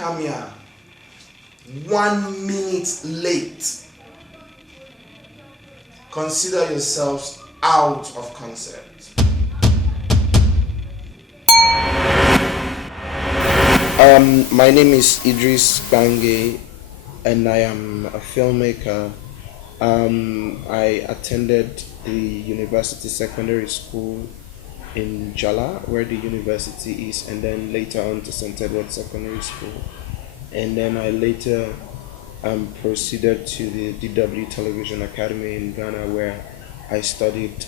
come here 1 minute late, consider yourselves out of concept. My name is Idris Bange, and I am a filmmaker. I attended the university secondary school in Jala, where the university is, and then later on to St. Edward Secondary School. And then I later proceeded to the DW Television Academy in Ghana, where I studied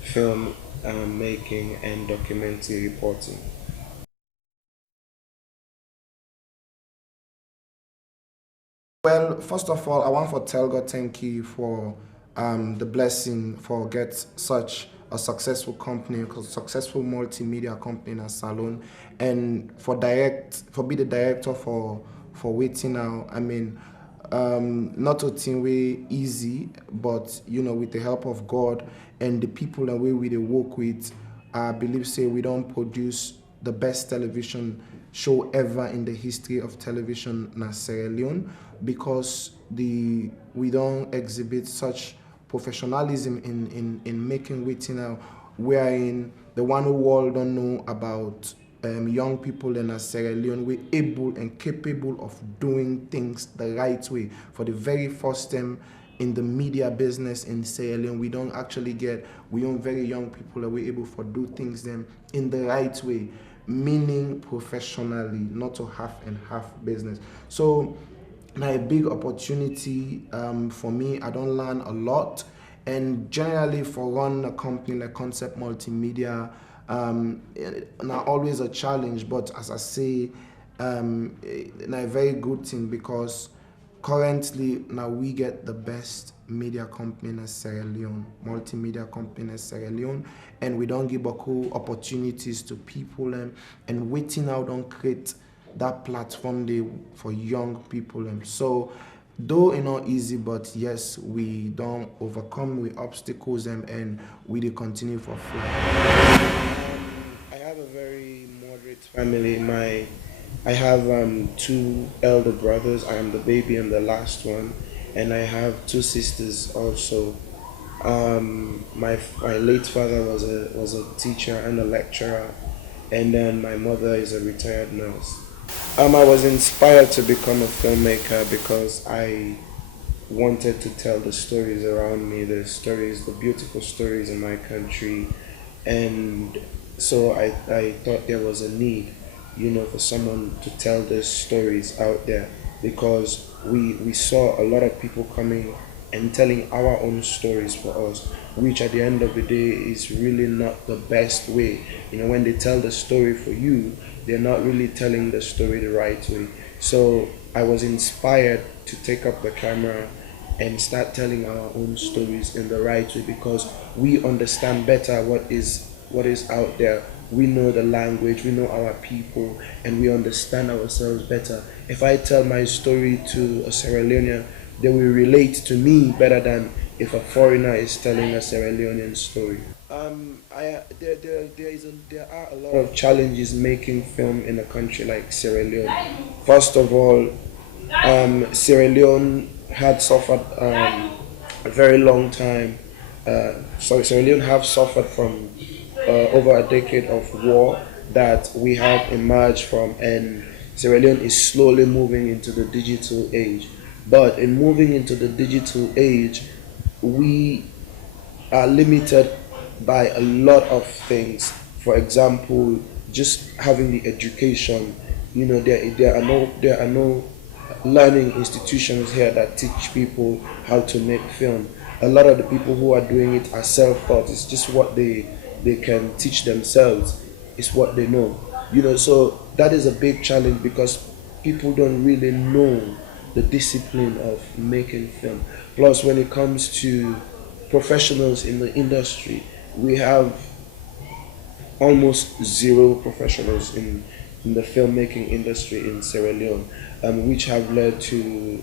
film making and documentary reporting. Well, first of all, I want to tell God thank you for the blessing for get such a successful company, a successful multimedia company in a salon, and for be the director for waiting now. I mean, not a thing way easy, but with the help of God and the people that we dey work with, I believe say we don't produce the best television show ever in the history of television in Sierra Leone, because we don't exhibit such professionalism in making waiting now, wherein the one who world don't know about young people in Sierra Leone, we're able and capable of doing things the right way. For the very first time in the media business in Sierra Leone, we don't actually get, we own very young people that we're able to do things them in the right way, meaning professionally, not to half and half business. So now a big opportunity for me. I don't learn a lot, and generally for run a company like Concept Multimedia, not always a challenge, but as I say, a very good thing, because currently now we get the best media company in Sierra Leone, multimedia company in Sierra Leone, and we don't give cool opportunities to people, and waiting out on create that platform day for young people. And so though it's not easy, but yes, we don't overcome with obstacles, and we do continue for fly. I have a very moderate family. I have two elder brothers. I am the baby and the last one, and I have two sisters also. My late father was a teacher and a lecturer, and then my mother is a retired nurse. I was inspired to become a filmmaker because I wanted to tell the stories around me, the beautiful stories in my country, and so I thought there was a need, for someone to tell these stories out there, because we saw a lot of people coming and telling our own stories for us, which at the end of the day is really not the best way. When they tell the story for you, they're not really telling the story the right way. So I was inspired to take up the camera and start telling our own stories in the right way, because we understand better what is out there. We know the language, we know our people, and we understand ourselves better. If I tell my story to a Sierra Leonean, they will relate to me better than if a foreigner is telling a Sierra Leonean story. There are a lot of challenges making film in a country like Sierra Leone. First of all, Sierra Leone had suffered a very long time. Sierra Leone have suffered from over a decade of war that we have emerged from, and Sierra Leone is slowly moving into the digital age. But in moving into the digital age, we are limited by a lot of things. For example, just having the education. There are no learning institutions here that teach people how to make film. A lot of the people who are doing it are self-taught. It's just what they can teach themselves. It's what they know. So that is a big challenge, because people don't really know the discipline of making film. Plus, when it comes to professionals in the industry, we have almost zero professionals in the filmmaking industry in Sierra Leone, which have led to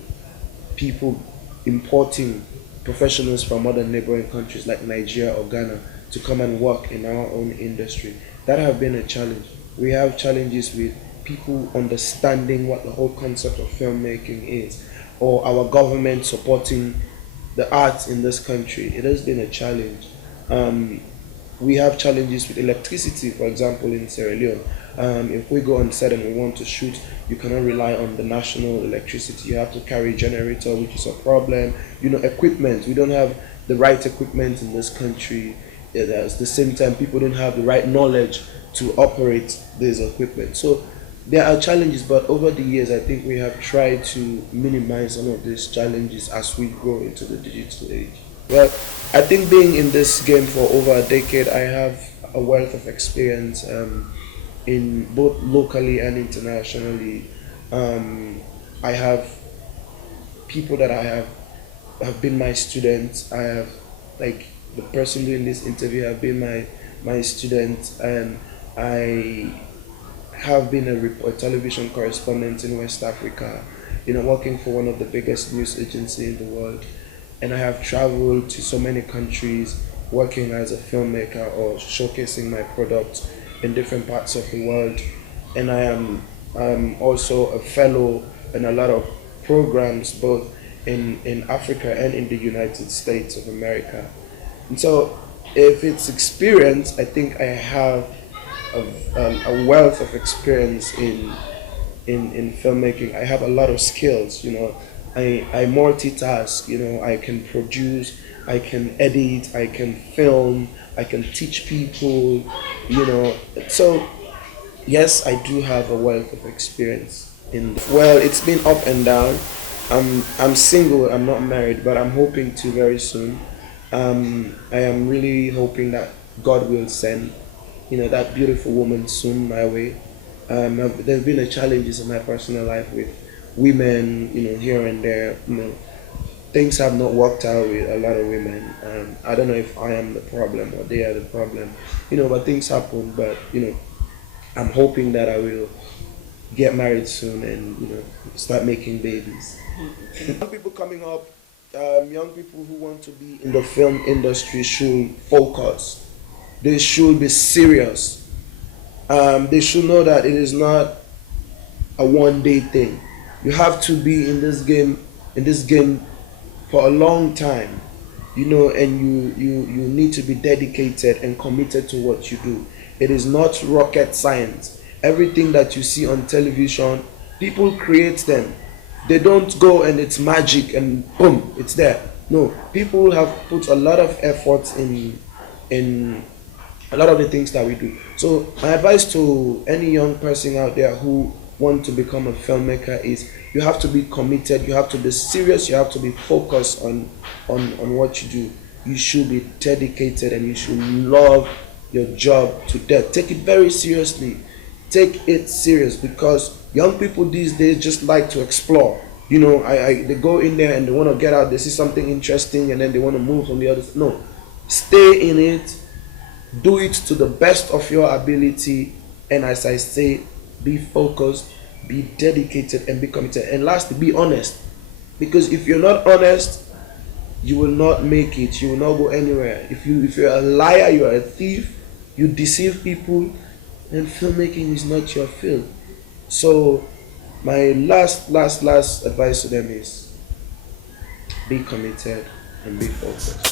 people importing professionals from other neighboring countries like Nigeria or Ghana to come and work in our own industry. That have been a challenge. We have challenges with people understanding what the whole concept of filmmaking is, or our government supporting the arts in this country. It has been a challenge. Um, we have challenges with electricity, for example, in Sierra Leone. If we go on set and we want to shoot, you cannot rely on the national electricity. You have to carry a generator, which is a problem. Equipment. We don't have the right equipment in this country. At the same time, people don't have the right knowledge to operate this equipment. So there are challenges, but over the years, I think we have tried to minimize some of these challenges as we grow into the digital age. Well, I think being in this game for over a decade, I have a wealth of experience in both locally and internationally. I have people that have been my students. I have, like, the person doing this interview have been my student, and I have been a television correspondent in West Africa, working for one of the biggest news agencies in the world. And I have traveled to so many countries working as a filmmaker or showcasing my product in different parts of the world. And I'm also a fellow in a lot of programs both in Africa and in the United States of America. And so if it's experience, I think I have a wealth of experience in filmmaking. I have a lot of skills. I multitask. I can produce, I can edit, I can film, I can teach people. So yes, I do have a wealth of experience well, it's been up and down. I'm single, I'm not married, but I'm hoping to very soon. I am really hoping that God will send that beautiful woman soon my way. There's been a challenges in my personal life with women, here and there. Things have not worked out with a lot of women. I don't know if I am the problem or they are the problem, but things happen. But I'm hoping that I will get married soon and start making babies. Young people coming up, young people who want to be in the film industry should focus. They should be serious. They should know that it is not a one-day thing. You have to be in this game for a long time, and you need to be dedicated and committed to what you do. It is not rocket science. Everything that you see on television, people create them. They don't go and it's magic and boom, it's there. No, people have put a lot of effort in a lot of the things that we do. So my advice to any young person out there who want to become a filmmaker is you have to be committed, you have to be serious, you have to be focused on what you do. You should be dedicated and you should love your job to death. Take it very seriously. Take it serious, because young people these days just like to explore. They go in there and they want to get out, they see something interesting and then they want to move from the other. No, stay in it, do it to the best of your ability, and as I say, be focused, be dedicated, and be committed. And lastly, be honest, because if you're not honest, you will not make it, you will not go anywhere. If you're a liar, you are a thief, you deceive people, and filmmaking is not your field. So my last advice to them is be committed and be focused.